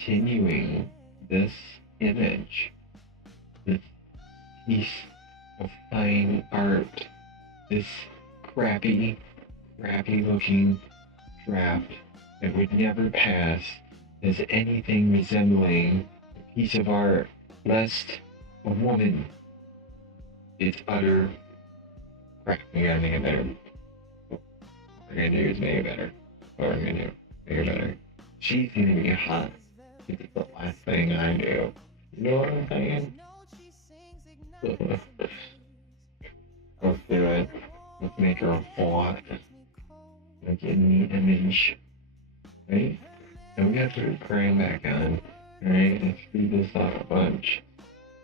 continuing this image, this piece of fine art, this crappy, crappy looking draft that would never pass as anything resembling a piece of art, lest a woman. It's utter crap. We gotta make it better. What we're gonna do is make it better. What we're gonna do, make it better. She's gonna be hot. It's the last thing I do. You know what I'm saying? Let's do it. Let's make her hot. Let's get in the image. Right? And we got to put the crayon back on. Alright, let's speed this up a bunch.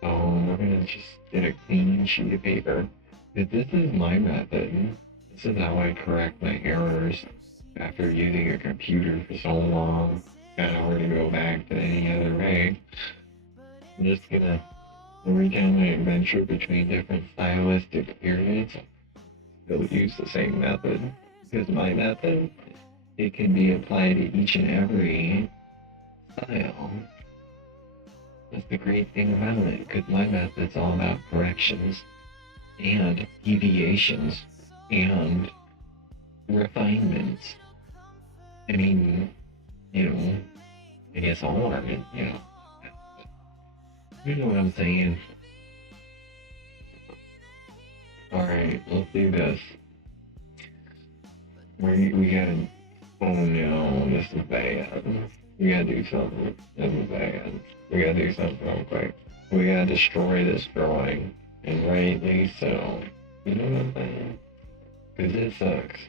So we're gonna just get a clean sheet of paper. Because this is my method. This is how I correct my errors after using a computer for so long. Got nowhere to go back to any other way. I'm just gonna, every time I venture between different stylistic periods, still use the same method. Because my method, it can be applied to each and every style. That's the great thing about it, because my method's all about corrections and deviations and refinements. I mean, you know, I guess all of it, you know. You know what I'm saying? Alright, let's do this. We gotta, oh no, this is bad. We gotta do something. This is bad. We gotta do something real quick. We gotta destroy this drawing. And rightly so. You know what I'm saying? Because it sucks.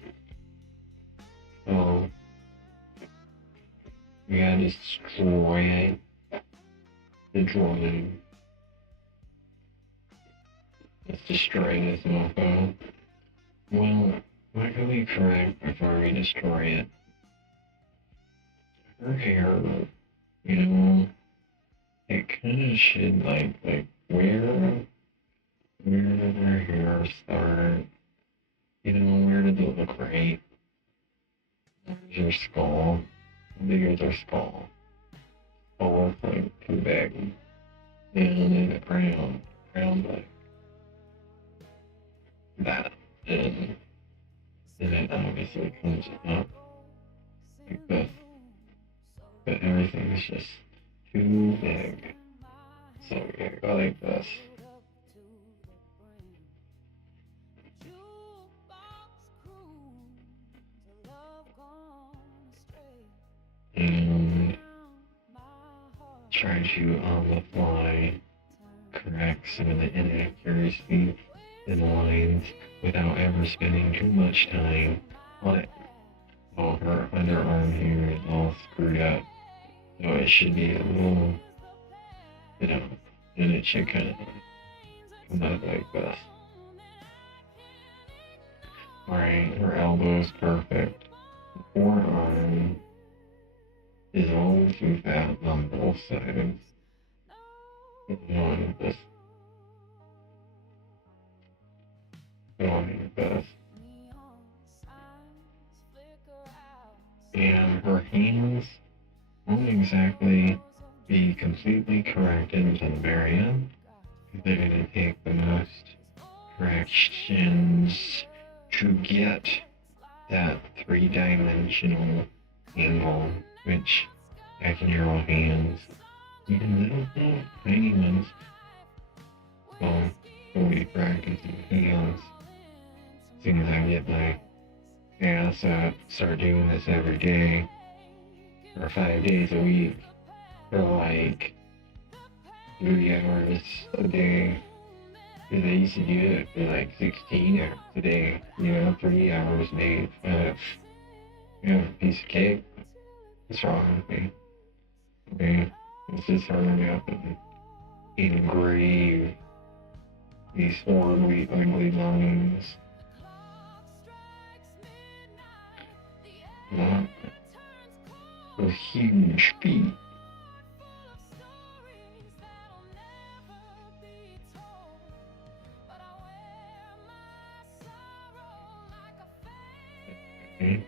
So, we gotta destroy the drawing. Let's destroy this mofo. Well, what can we correct before we destroy it? Her hair, you know, it kind of should like where did her hair start? You know, where did it look right? Where's your skull? How big is her skull? Skull is like too big. And then the crown like that. And it obviously comes up like this. But everything's just too big. So we gotta go like this. And try to, on the fly, correct some of the inaccuracies in the lines without ever spending too much time on it. Oh, her underarm here is all screwed up. So it should be a little, you know, and it should kind of come out like this. Alright, her elbow's perfect. The forearm is always too fat on both sides. Going this. Going this. And her hands won't exactly be completely corrected until the very end. They're going to take the most corrections to get that three-dimensional angle, which I can draw hands, even little tiny ones. So we'll be practicing hands as soon as I get my ass up, start doing this every day, or 5 days a week, for like 3 hours a day. Because I used to do it for like 16 hours a day, you know, 3 hours made of, you know, a piece of cake. What's wrong with me? Okay, let's just hurry up and engrave these horribly ugly lines. Not those huge feet. Okay.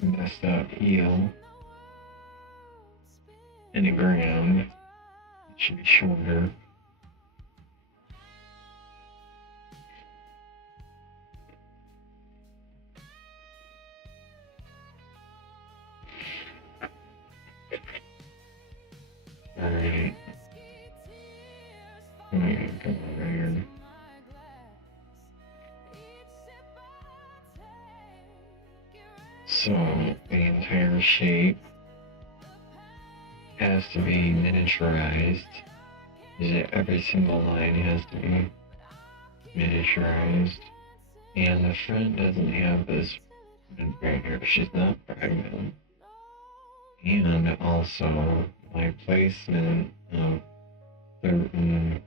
And messed up heel in the ground. It should be shorter. Alright. Come over here. So the entire shape has to be miniaturized. Every single line has to be miniaturized. And the front doesn't have this right here. She's not pregnant. And also my placement of certain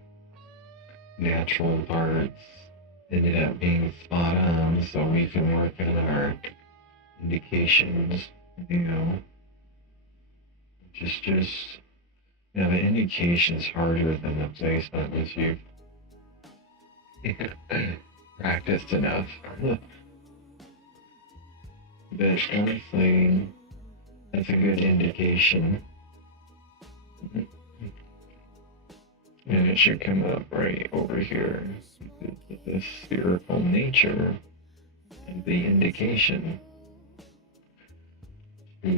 natural parts ended up being spot on, so we can work on our indications, just the indication's harder than the placement once you've practiced enough. But honestly, that's a good indication. And it should come up right over here. The spherical nature of the indication. And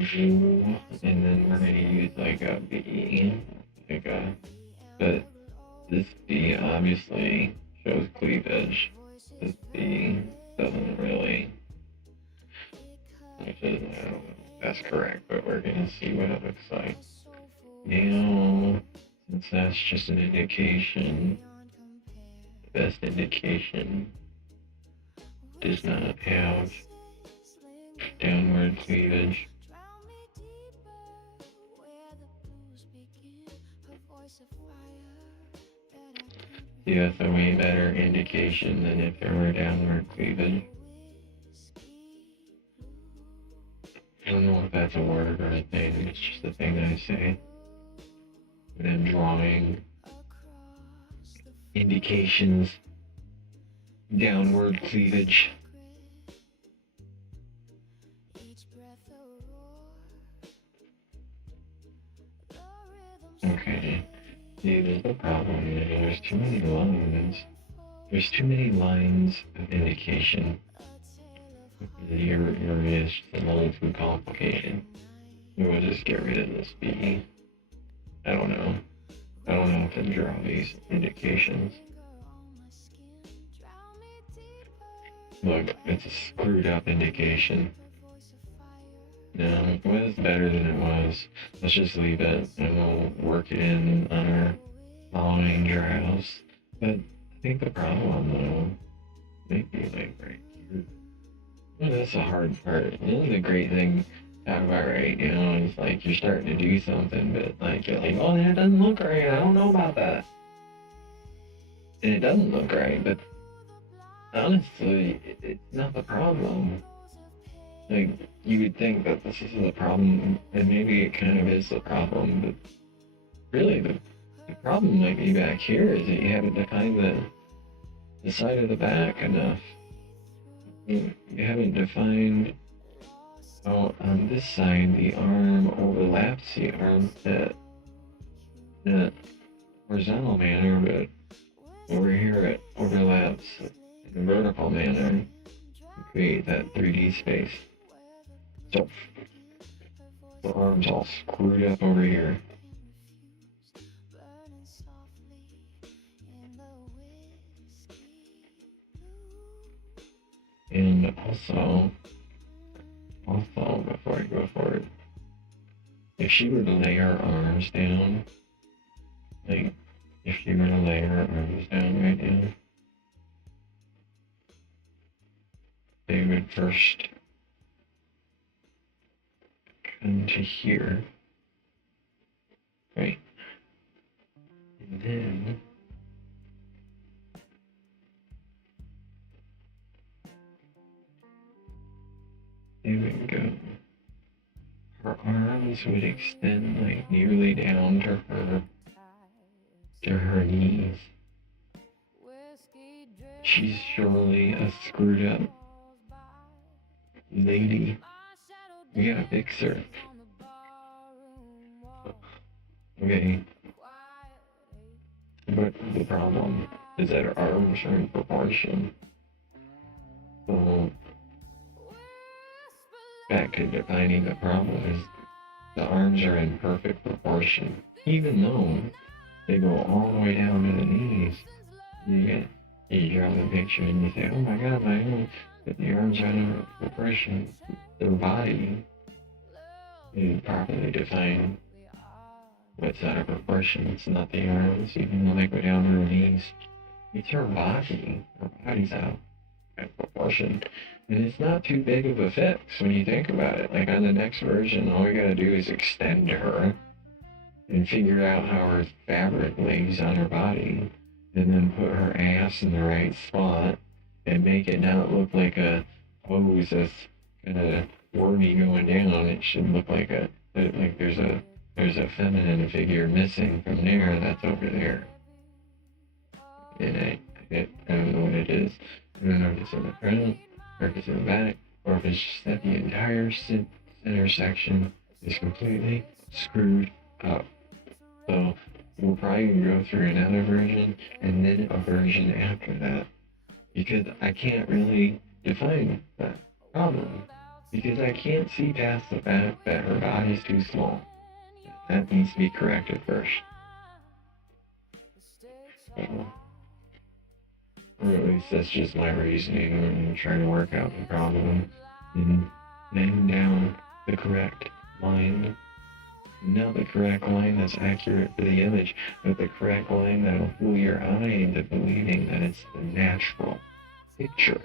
then we're going to use like a B, but this B obviously shows cleavage. This B doesn't really, which is, I don't know if that's correct, but we're going to see what it looks like. Now, since that's just an indication, the best indication does not have downward cleavage. Yeah, it's a way better indication than if there were downward cleavage. I don't know if that's a word or a thing, it's just a thing I say when I'm drawing indications, downward cleavage. Okay. See, there's a problem here. There's too many lines. There's too many lines of indication. The area is just a little too complicated. We'll just get rid of this B. I don't know if to draw these indications. Look, it's a screwed up indication. No, it was better than it was. Let's just leave it and we'll work it in on our following draws. But I think the problem though, might be like right here. Well, that's the hard part. This is a great thing to talk about, right? It's like you're starting to do something, but like you're like, oh, that doesn't look right. I don't know about that. And it doesn't look right, but honestly, it's not the problem. Like, you would think that this is the problem, and maybe it kind of is the problem, but really the problem might be back here, is that you haven't defined the side of the back enough. You haven't defined, on this side, the arm overlaps the armpit in a horizontal manner, but over here it overlaps in a vertical manner to create that 3D space. So, the arm's all screwed up over here. And also, before I go forward, if she were to lay her arms down, like, if she were to lay her arms down right now, they would first come to here, right? And then they would go, her arms would extend like nearly down to her knees. She's surely a screwed up lady. We gotta fix her. Okay. But the problem is that her arms are in proportion. So, back to defining the problem is the arms are in perfect proportion. Even though they go all the way down to the knees, you draw the picture and you say, oh my god, my arms, but the arms are in proportion. The body is properly defined. What's out of proportion? It's not the arms, even though they go down to her knees. It's her body. Her body's out of proportion. And it's not too big of a fix when you think about it. Like on the next version, all we gotta do is extend her and figure out how her fabric lays on her body, and then put her ass in the right spot and make it not look like a pose that's kind of wormy going down. It should look like there's a feminine figure missing from there that's over there. And I don't know what it is. I don't know if it's in the front, or if it's in the back, or if it's just that the entire center section is completely screwed up. So we'll probably go through another version and then a version after that, because I can't really define that problem, because I can't see past the fact that her body's too small. That needs to be corrected first. Or at least that's just my reasoning when I'm trying to work out the problem and name down the correct line. Not the correct line that's accurate for the image, but the correct line that'll fool your eye into believing that it's the natural picture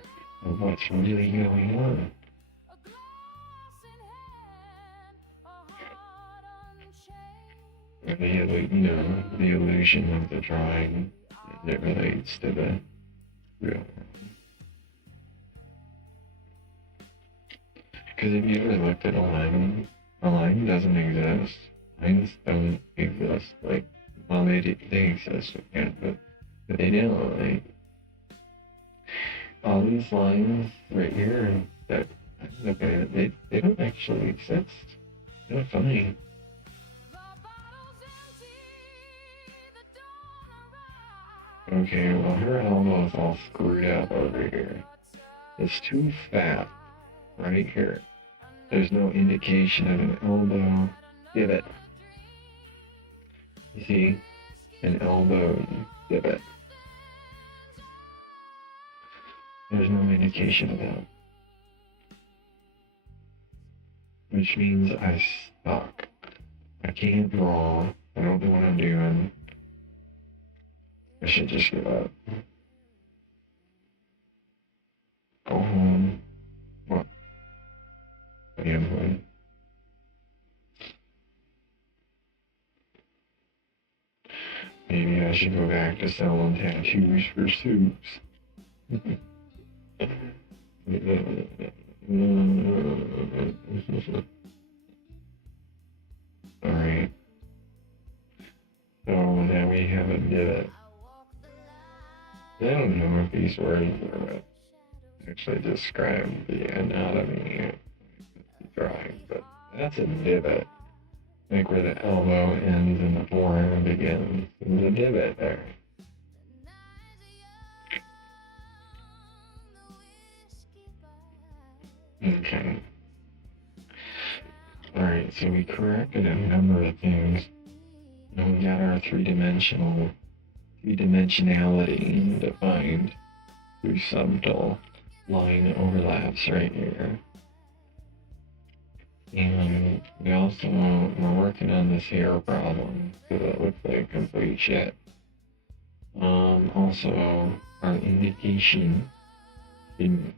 of what's really going on. The illusion of the drawing that relates to the real world. Because if you ever looked at a line doesn't exist. Lines don't exist. Like, well, they exist, but they don't. Like, all these lines right here that I look at, they don't actually exist. They're not funny. Okay, well, her elbow is all screwed up over here. It's too fat right here. There's no indication of an elbow divot. You see? An elbow divot. There's no indication of that. Which means I suck. I can't draw. I don't know what I'm doing. I should just give up. Go home. What? Gambling. Maybe I should go back to selling tattoos for soups. Alright. So now we have a divot. I don't know if these words are what actually describe the anatomy of the drawing, but that's a divot. Like where the elbow ends and the forearm begins. There's a divot there. Okay. Alright, so we corrected a number of things. And we got our three-dimensionality defined through subtle line overlaps right here. And we're working on this hair problem, because it looks like complete shit. Also, our indication didn't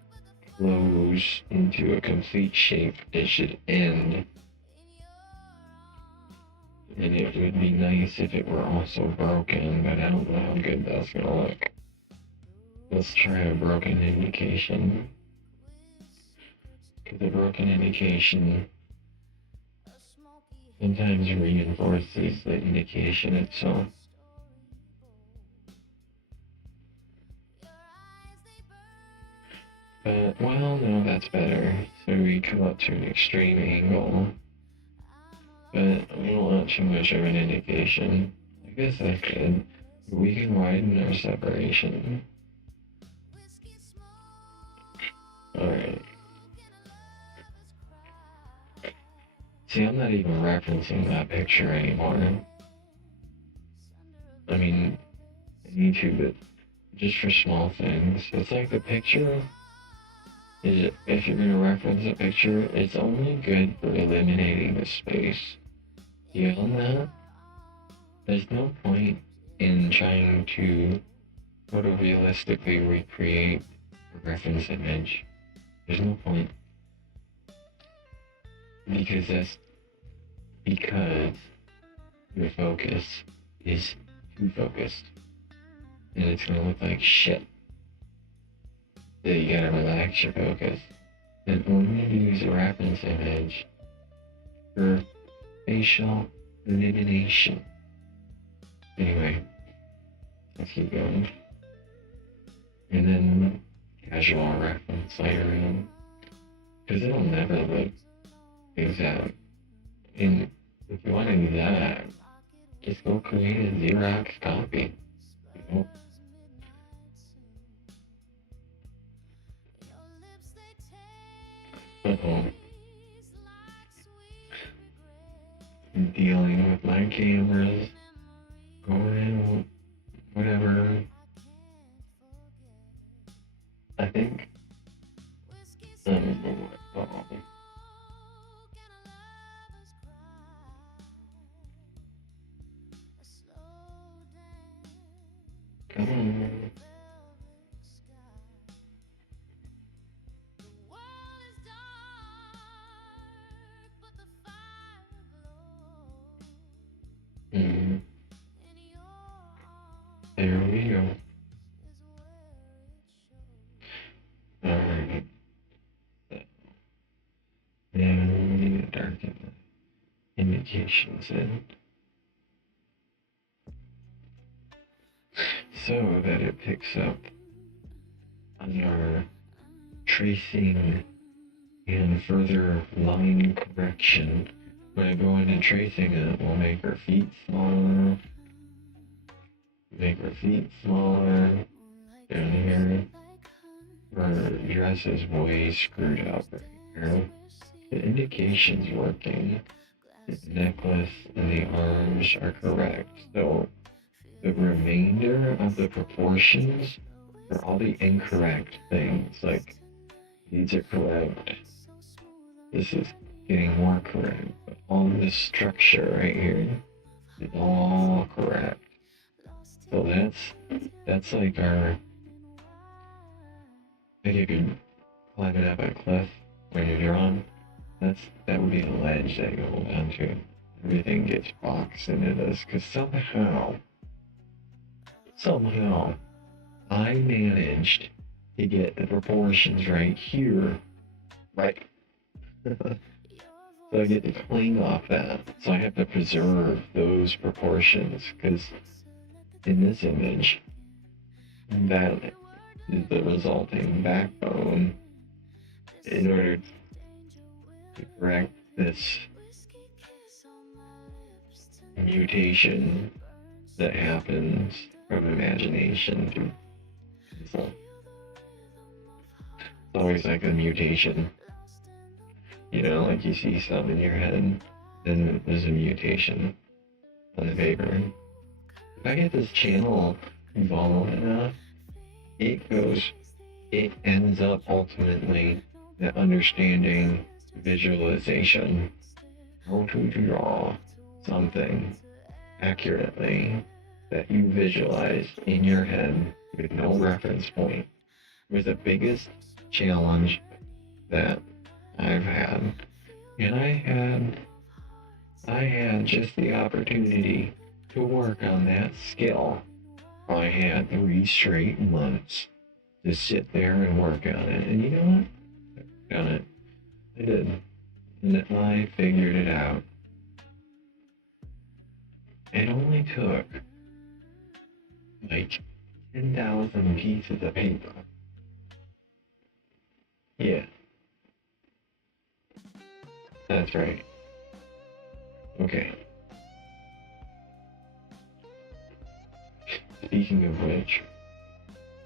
close into a complete shape. It should end. And it would be nice if it were also broken, but I don't know how good that's gonna look. Let's try a broken indication. Because the broken indication sometimes reinforces the indication itself. But, well, no, that's better. So we come up to an extreme angle. But we don't want too much of an indication. I guess that's good. We can widen our separation. Alright. See, I'm not even referencing that picture anymore. I mean, I need to, but just for small things. It's like the picture is, if you're going to reference a picture, it's only good for eliminating the space. Beyond that, there's no point in trying to photorealistically recreate a reference image. There's no point. Because your focus is too focused. And it's gonna look like shit. So you gotta relax your focus. And only use a reference image for facial elimination. Anyway, let's keep going. And then casual reference layer in. Because it'll never look exact. And if you want to do that, just go create a Xerox copy. You know? Uh-oh. I'm dealing with my cameras. Going, whatever. I think. I don't know what. Uh-oh. Come on. There we go. Alright. Now we need to darken the indications in. So that it picks up on our tracing and further line correction. When I go into tracing it, we'll make our feet smaller. Make our feet smaller. Down here. Our dress is way screwed up right here. The indication's working. The necklace and the arms are correct. So the remainder of the proportions are all the incorrect things. Like, these are correct. This is getting more correct. But all this structure right here is all correct. So that's like our, like you could climb it up a cliff when you're drawn. That would be a ledge that you go onto. Everything gets boxed into this because somehow I managed to get the proportions right here, right. So I get to cling off that. So I have to preserve those proportions because in this image, that is the resulting backbone in order to correct this mutation that happens from imagination to pencil. It's always like a mutation. You know, like you see something in your head, then there's a mutation on the paper. If I get this channel involved enough, it ends up ultimately at understanding visualization. How to draw something accurately that you visualize in your head with no reference point was the biggest challenge that I've had. And I had just the opportunity to work on that skill. I had 3 straight months to sit there and work on it. And you know what? I've done it. I did. And I figured it out. It only took like 10,000 pieces of paper Yeah, that's right. Okay. Speaking of which,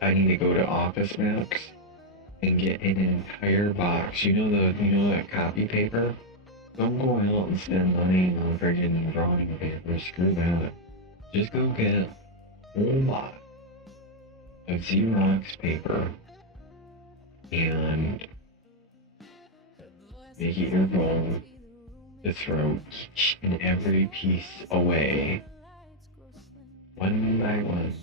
I need to go to Office Max and get an entire box. You know that copy paper? Don't go out and spend money on friggin' drawing paper. Screw that. Just go get a whole lot of Xerox paper and make it your goal to throw each and every piece away, one by one,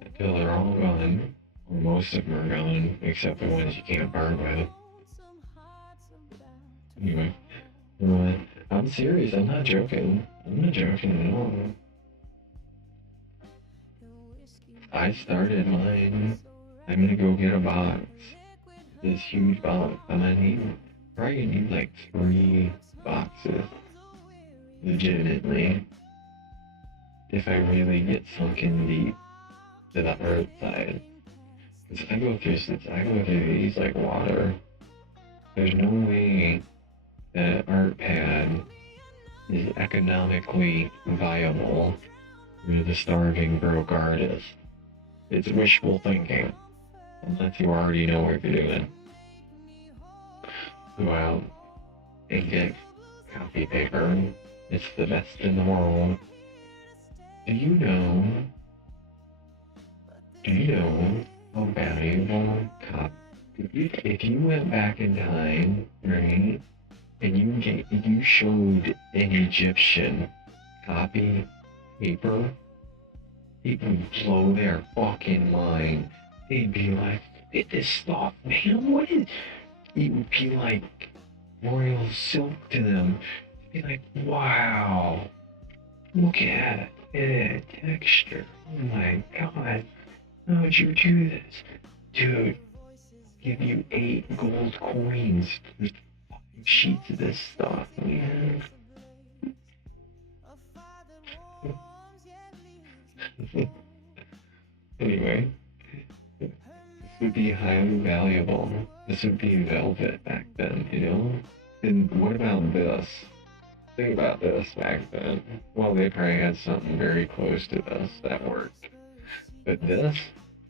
until they're all gone, or most of them are gone, except the ones you can't part with. Anyway, I'm serious. I'm not joking. I'm not joking at all. I started mine. I'm gonna go get a box. This huge box. I'm gonna need, probably need like 3 boxes. Legitimately. If I really get sunken deep to the earth side. Because I go through these like water. There's no way that art pad is economically viable for the starving broke artist. It's wishful thinking, unless you already know what you're doing. Go out and get copy paper. It's the best in the world. Do you know how valuable copy? If you went back in time, right, and you showed an Egyptian copy paper, it would blow their fucking mind. They'd be like, "Look at this stuff, man. What is?" It would be like royal silk to them. They'd be like, "Wow, look at that texture. Oh my god, how would you do this, dude? Give you 8 gold coins for 5 sheets of this stuff, man." Anyway, this would be highly valuable. This would be velvet back then, you know? And what about this? Think about this back then. Well, they probably had something very close to this that worked. But this?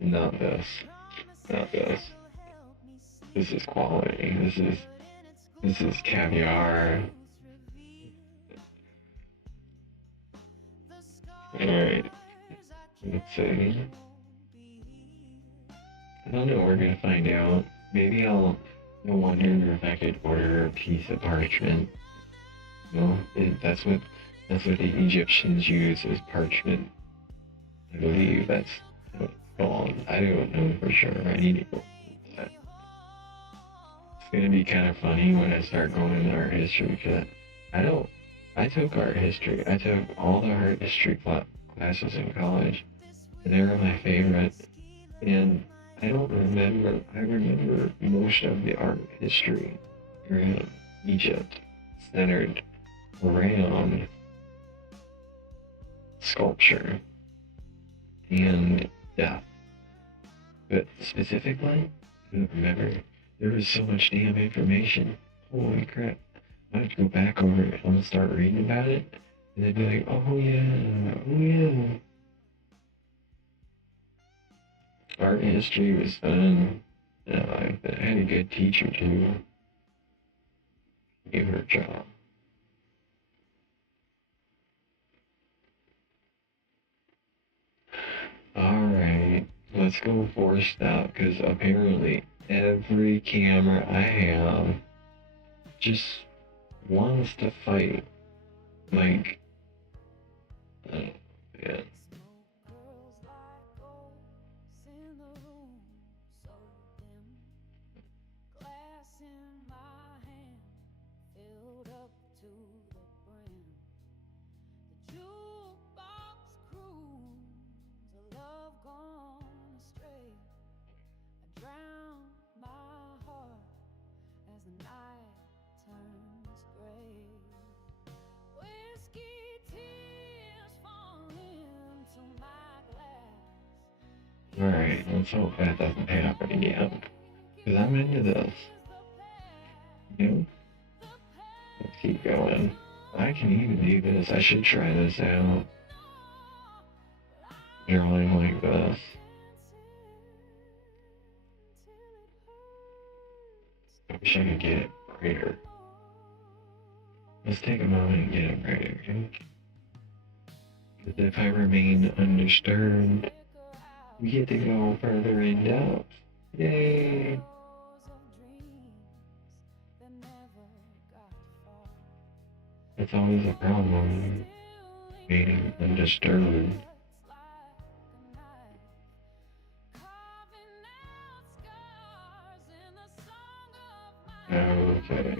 Not this. Not this. This is quality. This is caviar. Alright. Let's see. I don't know, we're gonna find out. Maybe I wonder if I could order a piece of parchment. No, that's what the Egyptians use as parchment. I believe that's what it's called. I don't know for sure. I need to go with that. It's gonna be kind of funny when I start going into art history because I took art history. I took all the art history classes in college, and they were my favorite. And I remember most of the art history around Egypt centered around sculpture and death. But specifically, I don't remember. There was so much damn information. Holy crap. I have to go back over it. I'm gonna start reading about it, and then be like, oh yeah. Art history was fun. I had a good teacher too. Gave her a job. Alright, let's go forced out, because apparently every camera I have just wants to fight. Like, oh man. Alright. Alright, let's hope that doesn't happen again. Because I'm into this. You know? Let's keep going. I can even do this. I should try this out. Drawing like this. I wish I could get it brighter. Let's take a moment and get it brighter, okay? Because if I remain undisturbed, we get to go further in depth. Yay! It's always a problem, being undisturbed. Okay.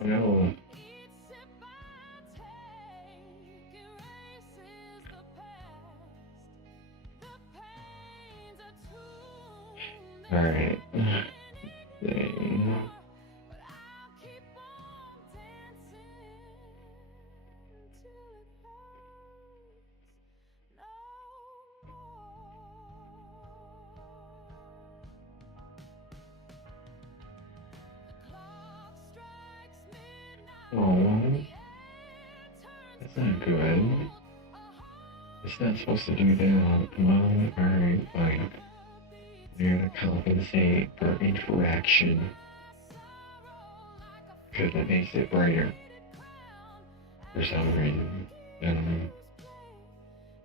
Oh no. Alright. Dang. Oh, that's not good. It's not supposed to do that. Come on, alright, fine. You're gonna compensate for interaction. Because it makes it brighter. For some reason.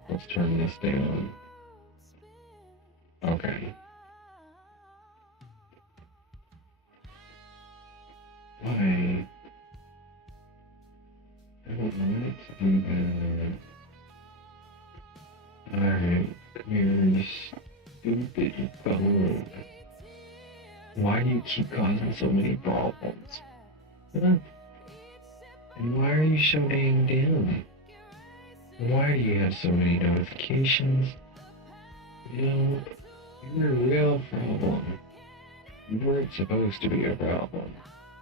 Let's turn this down. Okay. Why? I don't want to do that. Alright, come here, you stupid phone. Why do you keep causing so many problems? Huh? And why are you so dang dim? Why do you have so many notifications? You know, you're a real problem. You weren't supposed to be a problem.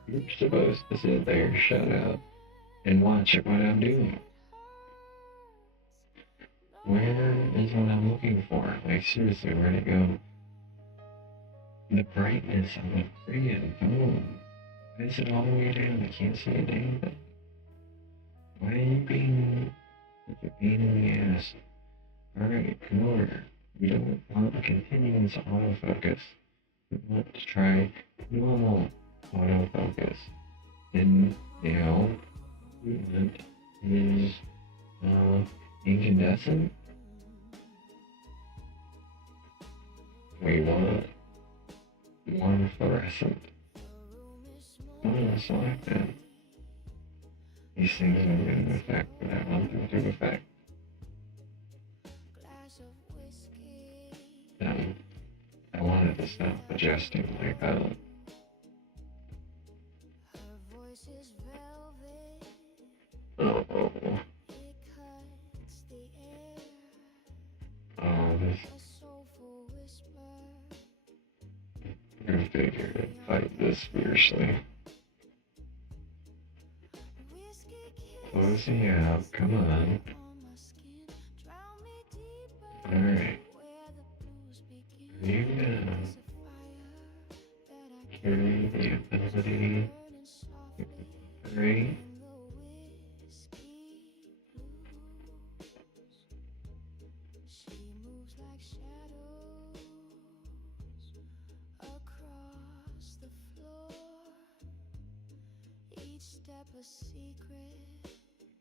You're supposed to sit there, shut up, and watch what I'm doing. Where is what I'm looking for? Like, seriously, where'd it go? The brightness of the friggin' phone. Why is it all the way down? I can't see a dang thing. Why are you being such a pain in the ass? Alright, come over. We don't want a continuous autofocus. We want to try normal autofocus. And now, we want is incandescent. We want more fluorescent. Select that. These things don't go into effect, but I want them to effect. I wanted to stop adjusting like that. Oh, this. Go figure to fight this fiercely. Closing out, come on. Alright. Are you gonna carry the ability to separate?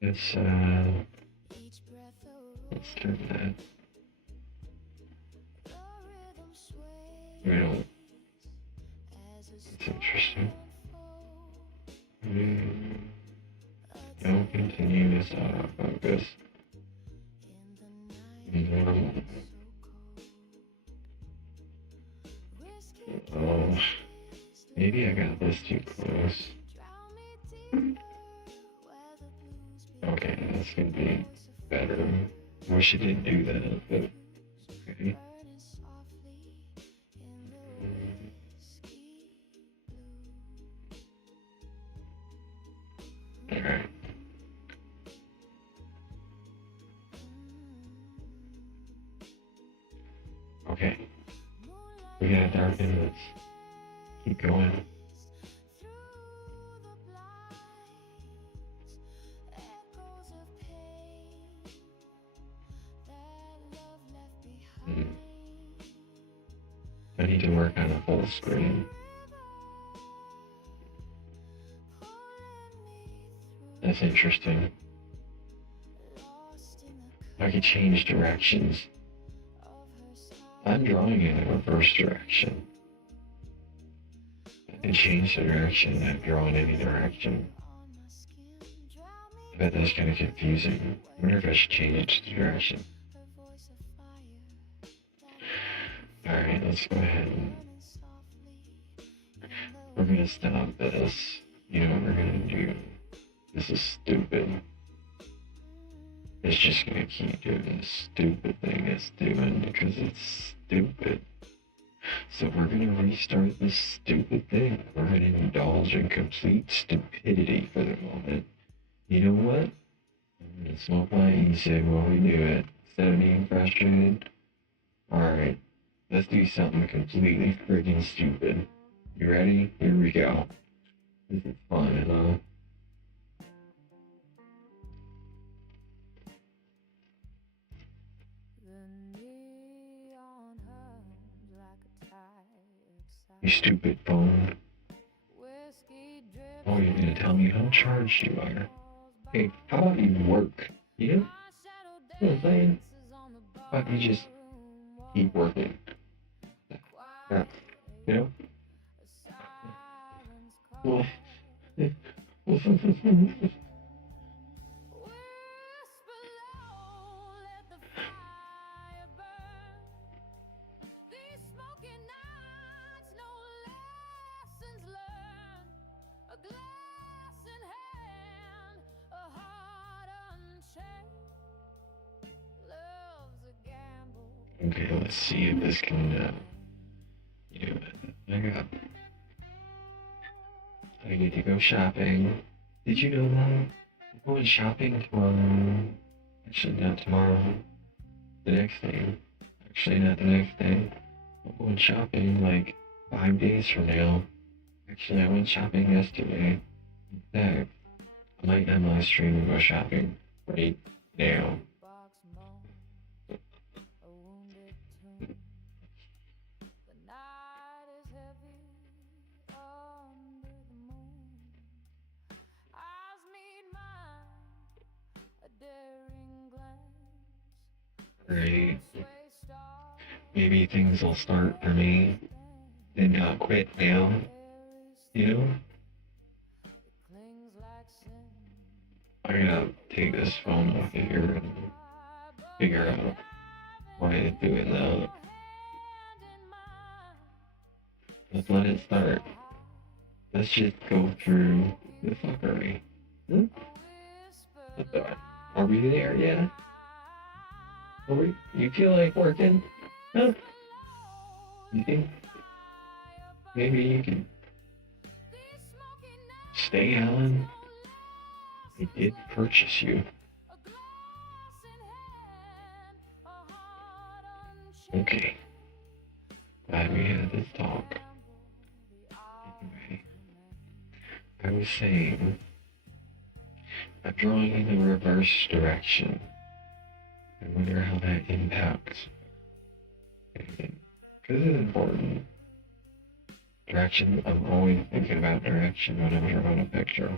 Let's turn that. We don't. It's interesting. Don't continue this autofocus. Normal. Oh, maybe I got this too close. Okay, that's gonna be better. I wish I didn't do that, but okay. Alright. We gotta darken this. Keep going. I need to work on a full screen. That's interesting. I could change directions. I'm drawing in a reverse direction. I can change the direction. I'm drawing any direction. I bet that's kind of confusing. I wonder if I should change the direction. Alright, let's go ahead and we're gonna stop this. You know what we're gonna do? This is stupid. It's just gonna keep doing this stupid thing it's doing because it's stupid. So we're gonna restart this stupid thing. We're gonna indulge in complete stupidity for the moment. You know what? I'm gonna smoke my e-cig while we do it. Instead of being frustrated. Alright. Let's do something completely friggin' stupid. You ready? Here we go. This is fun, huh? You stupid phone. Oh, you're gonna tell me how charged you are. Hey, how about you work? You know? You know what I'm saying? How about you just keep working? Yeah. You know? Well, okay, let's see if this can, you know, I need to go shopping. Did you know that? I'm going shopping tomorrow. Actually, not tomorrow. The next day. Actually, not the next day. I'm going shopping like 5 days from now. Actually, I went shopping yesterday. In fact, I might end my stream and go shopping right now. Right. Maybe things will start for me and not quit now. You know? I gotta take this phone off of here and figure out why it's doing that. Let's let it start. Let's just go through the fuckery. Are we there yet? You feel like working? Huh? You think maybe you can stay, Alan? I did purchase you. Okay. Glad we had this talk. Anyway, I was saying, I'm drawing in the reverse direction. I wonder how that impacts. Because it's important. Direction, I'm always thinking about direction when I'm drawing a picture.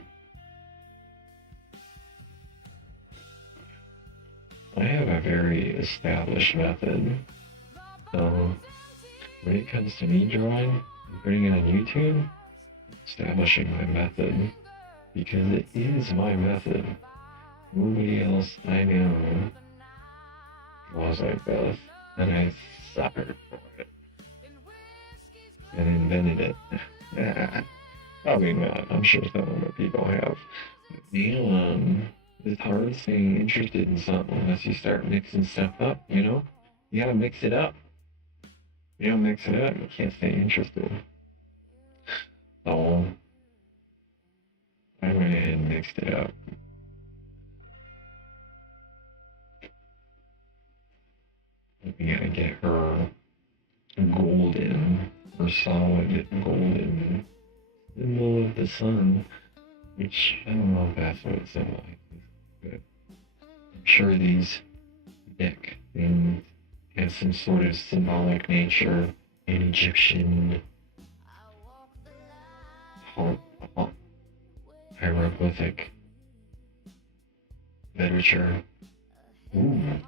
I have a very established method. So, when it comes to me drawing and putting it on YouTube, establishing my method. Because it is my method. Nobody else I know draws like this, and I suffered for it. And invented it. Probably not. I'm sure some other people have. It's hard staying interested in something unless you start mixing stuff up, you know? You gotta mix it up. You don't mix it up, you can't stay interested. So, I went ahead and mixed it up. We gotta get her golden or solid golden symbol of the sun, which I don't know if that's what it symbolizes, but I'm sure these deck things have some sort of symbolic nature in Egyptian hieroglyphic literature. Ooh.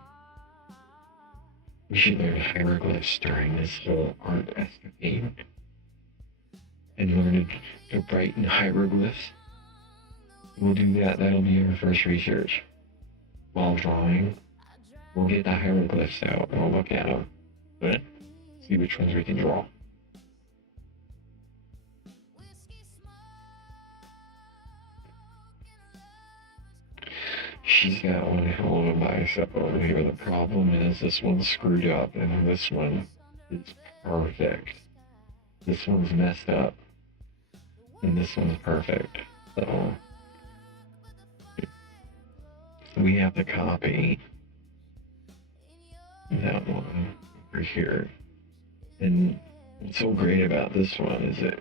We should learn hieroglyphs during this whole art escapade and learn to write in hieroglyphs. We'll do that. That'll be our first research. While drawing, we'll get the hieroglyphs out and we'll look at them. But see which ones we can draw. She's got one hell of a bicep over here. The problem is this one's screwed up and this one is perfect. This one's messed up and this one's perfect. So we have to copy that one over here. And what's so great about this one is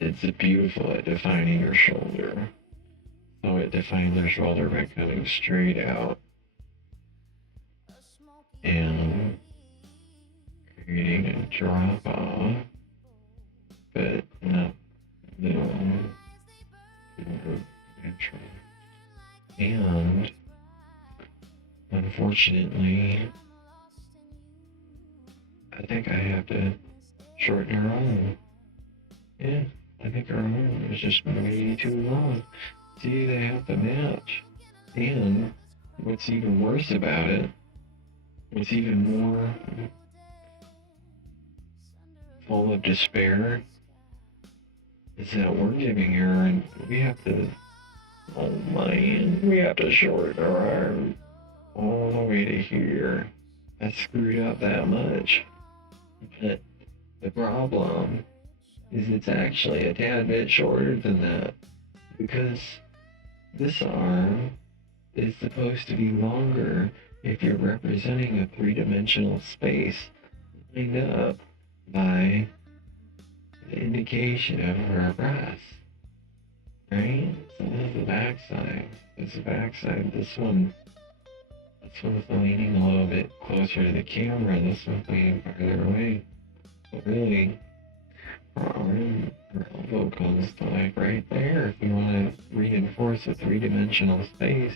it's beautiful at defining your shoulder. So it defines their shoulder by coming straight out and creating a drop off, but not the natural. And unfortunately, I think I have to shorten her arm. Yeah, I think her arm is just way too long. See, they have to match. And what's even worse about it, what's even more full of despair, is that we're giving her, and we have to, oh man, we have to shorten our arm all the way to here. That's screwed up that much. But the problem is it's actually a tad bit shorter than that, because this arm is supposed to be longer if you're representing a three-dimensional space lined up by the indication of her breast, right? So this is the backside. This is the backside. This one's leaning a little bit closer to the camera. This one's leaning farther away. But really, her elbow comes to like right there if you want to reinforce a three-dimensional space.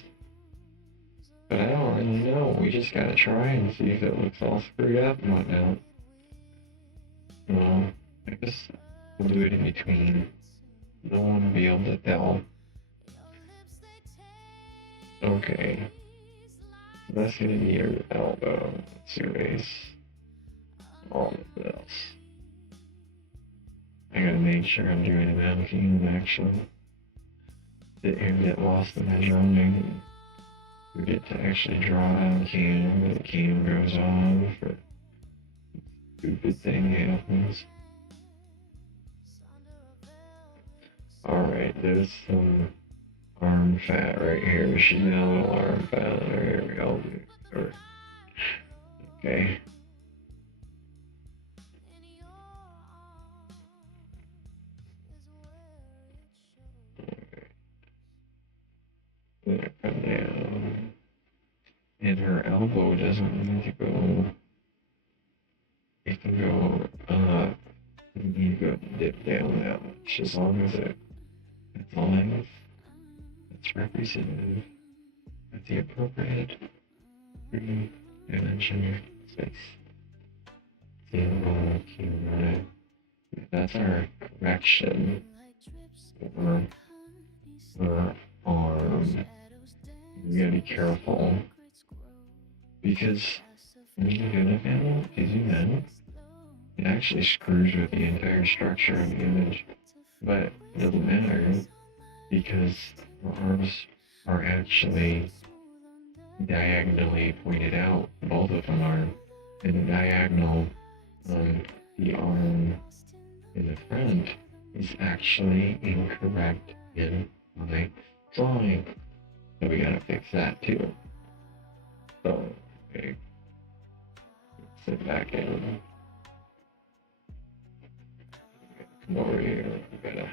But I don't really know. We just gotta try and see if it looks all screwed up and whatnot. Well, I guess we'll do it in between. No one will be able to tell. Okay. That's gonna be your elbow. Let's erase all of this. I gotta make sure I'm doing a mannequin actually. Sit here and get lost in the drawing. Forget to actually draw on cam, but the cam goes on for stupid thing happens. Alright, there's some arm fat right here. She's got a little arm fat. Here we go. Okay. Then come down. And her elbow doesn't need to go. It can go up. You need to go dip down that much as long as it's aligned. It's representative of the appropriate three-dimensional space. And that's our correction for her arm. You gotta be careful because when you look at it, as you know, it actually screws with the entire structure of the image. But it doesn't matter because the arms are actually diagonally pointed out. Both of them are. And the diagonal on the arm in the front is actually incorrect in my drawing. So we gotta fix that too. So, okay. Sit back in. over here. We gotta.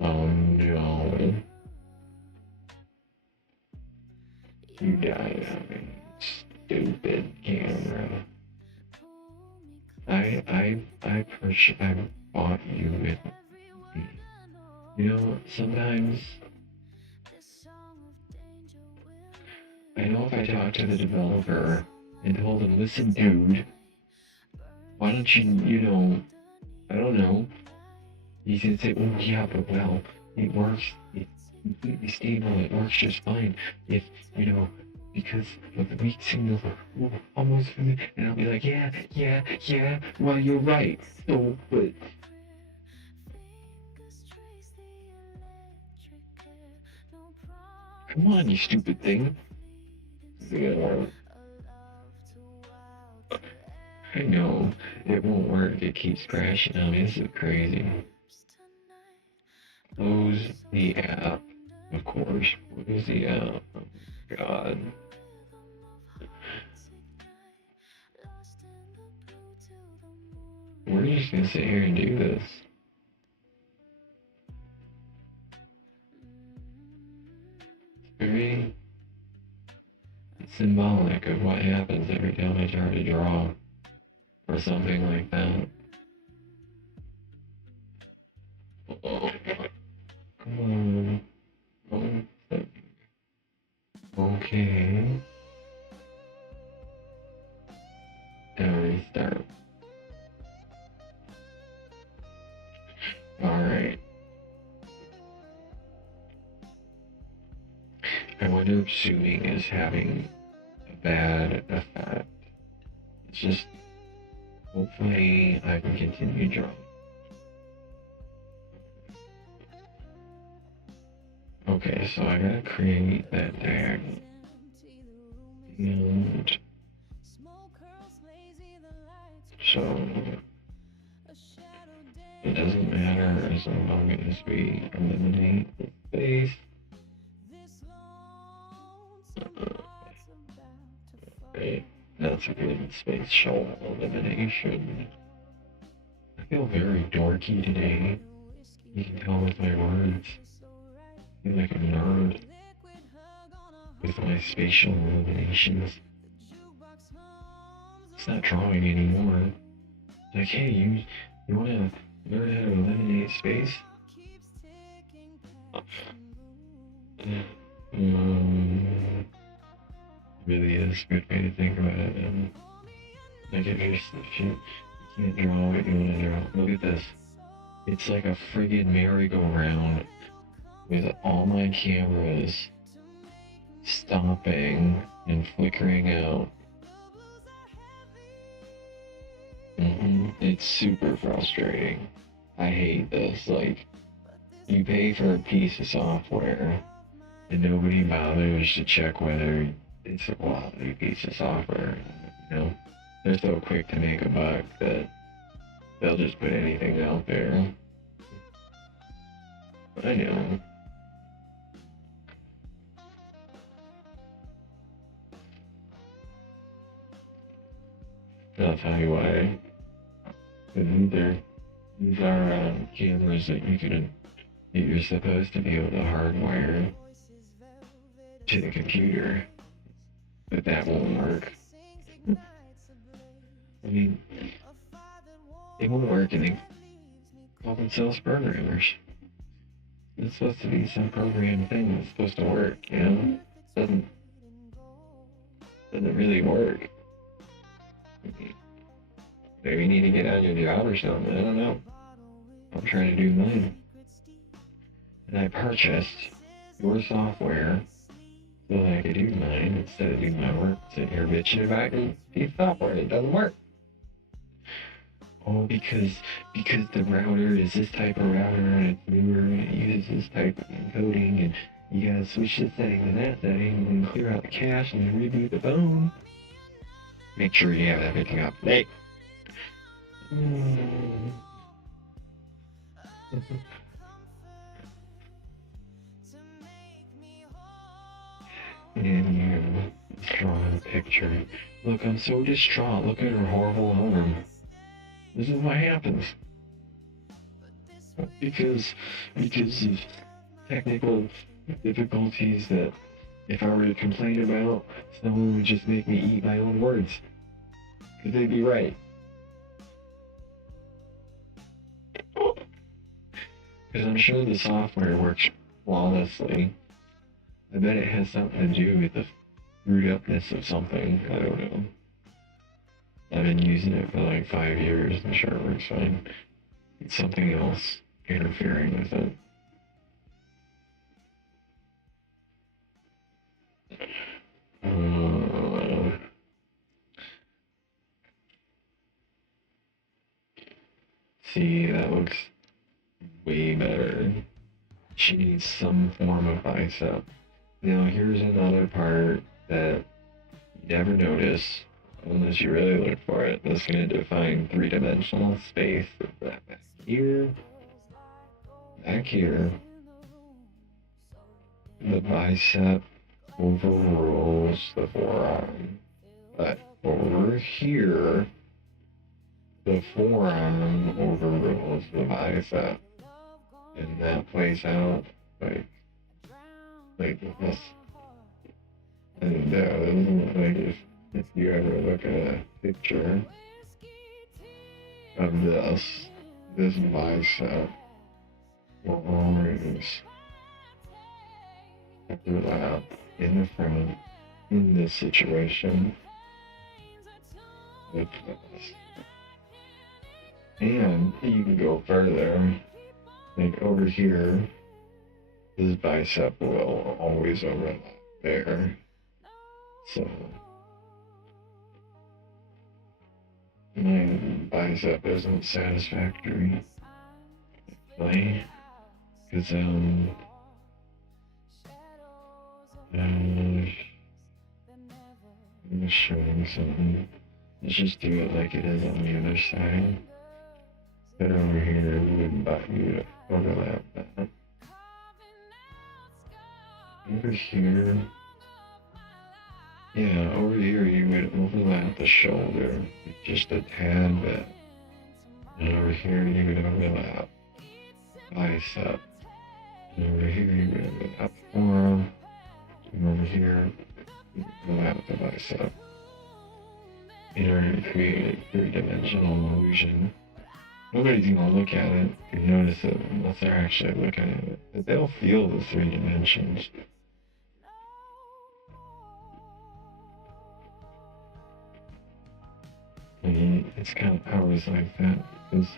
Oh no. You died on me. Stupid camera. I bought you with me. You know, sometimes I know if I talk to the developer and told him, listen, dude, why don't you, I don't know. He's gonna say, oh yeah, but well, it works. It's completely stable. It works just fine. If, because of the weak signal, almost, and I'll be like, yeah, well, you're right. So, but come on, you stupid thing. Yeah. I know, it won't work. It keeps crashing on me. This is crazy. Close the app. Of course. Close the app. Oh, God. We're just gonna sit here and do this. Very symbolic of what happens every time I try to draw. Or something like that. Oh, come on. Okay. Now restart. Alright. I wonder if zooming is having a bad effect. It's just, hopefully I can continue drawing. Okay, so I gotta create that tag. And so it doesn't matter as long as we eliminate the space. Right, that's a good spatial elimination. I feel very dorky today. You can tell with my words. I feel like a nerd with my spatial eliminations. It's not drawing anymore. It's like, hey, you wanna learn how to eliminate space? Really is a good way to think about it. And like if you can't draw what you wanna draw, look at this. It's like a friggin' merry-go-round with all my cameras stopping and flickering out. It's super frustrating. I hate this. Like, you pay for a piece of software and nobody bothers to check whether it's a quality piece of software. They're so quick to make a buck that they'll just put anything out there. I know. I'll tell you why. These are cameras that you're supposed to be able to hardwire to the computer, but that won't work. I mean, it won't work, and they call themselves programmers. It's supposed to be some programmed thing that's supposed to work, Doesn't really work. Maybe you need to get on your job or something. I don't know. I'm trying to do mine. And I purchased your software so that I could do mine instead of doing my work. Sitting here bitching about your piece of software that doesn't work. Oh, because the router is this type of router and it's newer and it uses this type of encoding, and you gotta switch this setting to that setting and then clear out the cache and then reboot the phone. Make sure you have everything up to date. And you draw a picture. Look, I'm so distraught. Look at her horrible arm. This is what happens. Because of technical difficulties that if I were to complain about, someone would just make me eat my own words. Because they'd be right. Because I'm sure the software works flawlessly. I bet it has something to do with the screwed upness of something. I don't know. I've been using it for like 5 years. I'm sure it works fine. It's something else interfering with it. See, that looks way better. She needs some form of bicep. Now, here's another part that you never notice unless you really look for it. That's going to define three-dimensional space. Back here, the bicep overrules the forearm. But over here, the forearm overrules the bicep. And that plays out like this. And like if you ever look at a picture of this bicep will always overlap in the front in this situation with this. And you can go further. Like over here, this bicep will always overlap there. So my bicep isn't satisfactory, actually, because I'm just showing something. Let's just do it like it is on the other side. But over here, we would overlap that. Over here, yeah, over here you would overlap the shoulder, just a tad bit. And over here you would overlap bicep. And over here you would overlap forearm. And over here you would overlap the bicep. In order to create a three-dimensional illusion. Nobody's gonna look at it and notice it unless they're actually looking at it. But they'll feel the three dimensions. I mean, it's kind of always like that because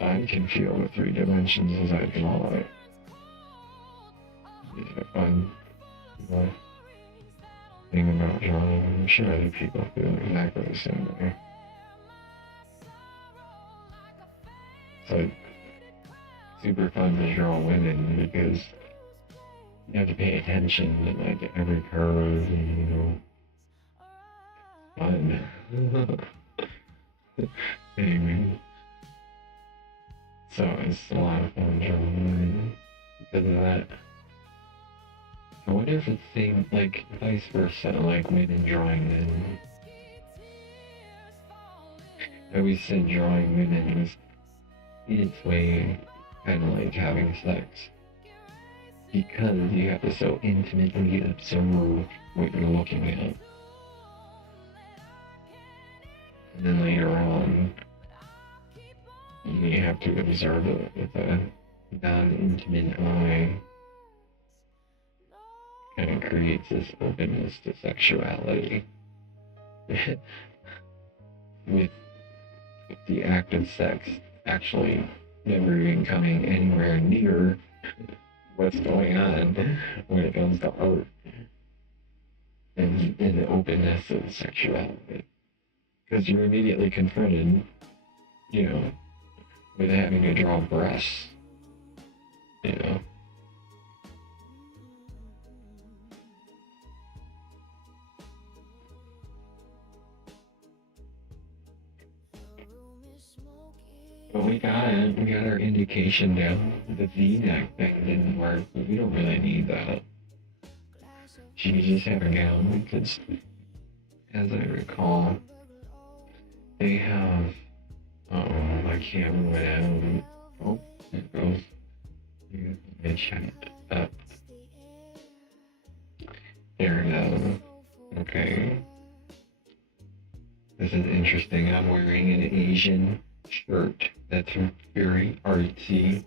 I can feel the three dimensions as I draw it. It's a fun thing about drawing. I'm sure other people feel exactly the same way. It's like super fun to draw women because you have to pay attention to like every curve and fun. Anyway, so it's a lot of fun drawing women because of that. I wonder if it's same like vice versa, like women drawing men. I always said drawing women was in its way kind of like having sex because you have to so intimately observe what you're looking at, and then later on you have to observe it with a non-intimate eye. Kind of creates this openness to sexuality with the act of sex actually never even coming anywhere near what's going on when it comes to art and the openness of sexuality. Because you're immediately confronted, with having to draw breasts, But we got it. We got our indication down. The V-neck thing didn't work, but we don't really need that. She could just have a gown because, as I recall, they have, I can't remember Oh, there it goes. You can chat up. There it is. Okay. This is interesting. I'm wearing an Asian shirt that's very artsy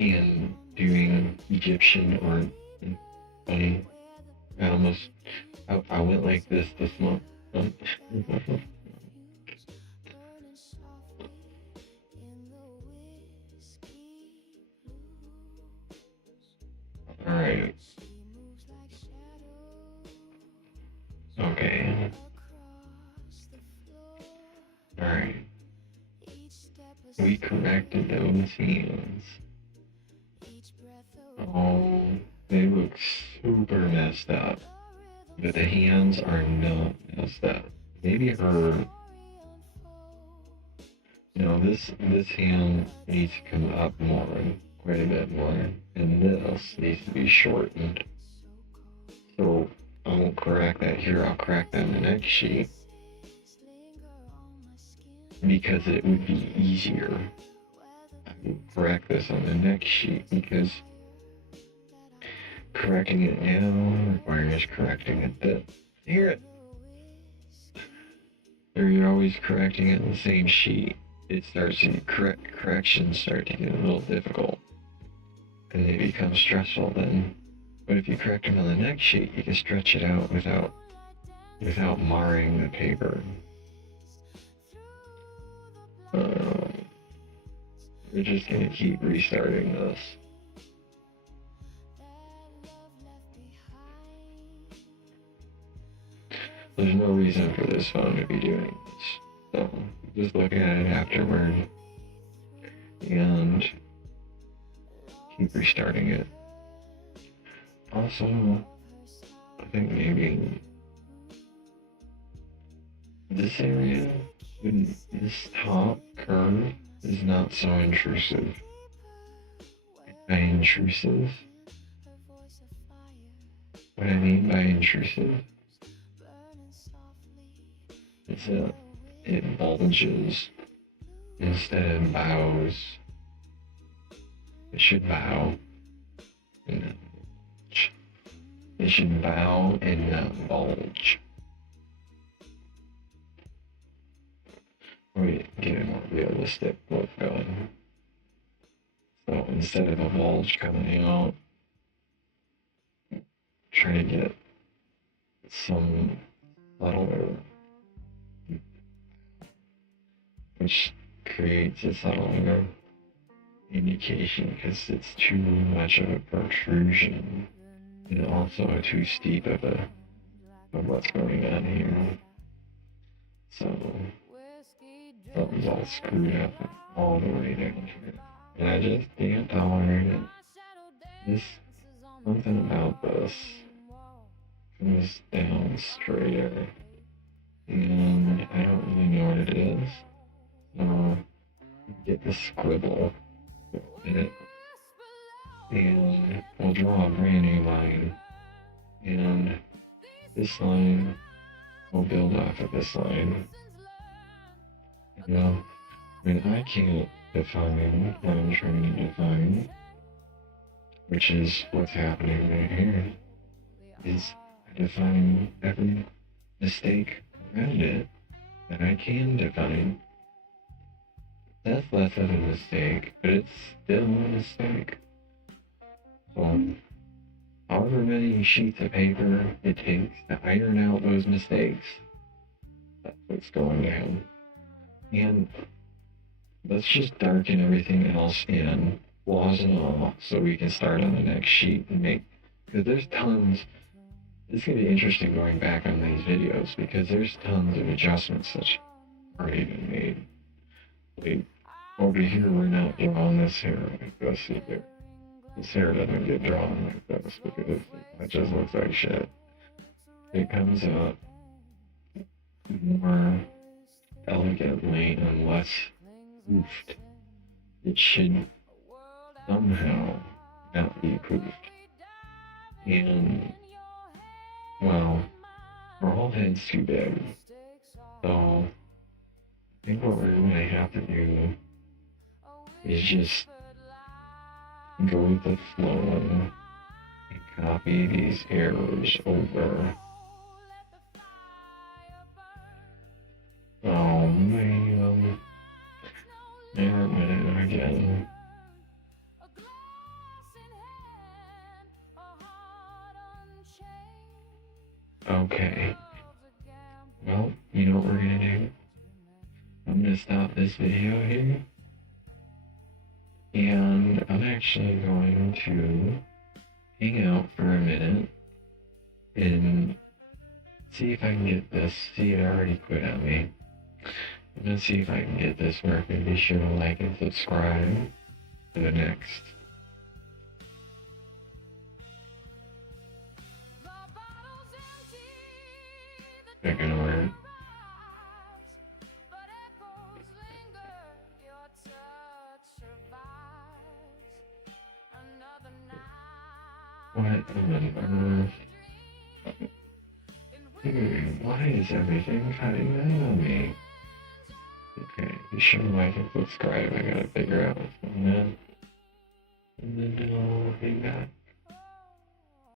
and doing Egyptian art. Funny. I went like this month. Alright. Okay. Alright. We corrected those hands. Oh, they look super messed up. But the hands are not messed up. Maybe her. This hand needs to come up more, quite a bit more, and this needs to be shortened. So I won't correct that here. I'll correct that in the next sheet because it would be easier. I will correct this on the next sheet because correcting it now requires correcting it then. Here, or you're always correcting it in the same sheet. It starts to corrections start to get a little difficult, and they become stressful then. But if you correct them on the next sheet, you can stretch it out without marring the paper. We're just gonna keep restarting this. There's no reason for this phone to be doing this. So just look at it afterward and keep restarting it. Also, I think maybe this area, this top curve is not so intrusive. By intrusive, what I mean by intrusive is that it bulges instead of bows. It should bow and not bulge. It should bow and not bulge. We get a more realistic look going. So instead of a bulge coming out, try to get some subtler, which creates a subtler indication because it's too much of a protrusion and also too steep of what's going on here. So something's all screwed up all the way down here. And I just can't tolerate it. There's something about this comes down straighter. And I don't really know what it is. So get the squibble in it. And we'll draw a brand new line. And this line will build off of this line. I can't define what I'm trying to define, which is what's happening right here, is I define every mistake around it that I can define. That's less of a mistake, but it's still a mistake. So, however many sheets of paper it takes to iron out those mistakes, that's what's going down. And let's just darken everything else in, flaws and all, so we can start on the next sheet and because there's tons. It's going to be interesting going back on these videos because there's tons of adjustments that already been made. Like, over here, we're not drawing this hair like this either. This hair doesn't get drawn like this because it just looks like shit. It comes out more elegantly and less poofed. It should somehow not be poofed. And, well, our whole head's too big. So, I think what we're going to have to do is just go with the flow and copy these errors over. Oh man, never mind it again. Okay, well, you know what we're gonna do? I'm gonna stop this video here, and I'm actually going to hang out for a minute and see if I can get this. See, it already quit on me. I'm gonna see if I can get this working. Be sure to like and subscribe to the next. They're gonna work. What on earth? Dude, why is everything cutting out on me? Okay, be sure to like and subscribe. I gotta figure out what's going on. And then I'll be back.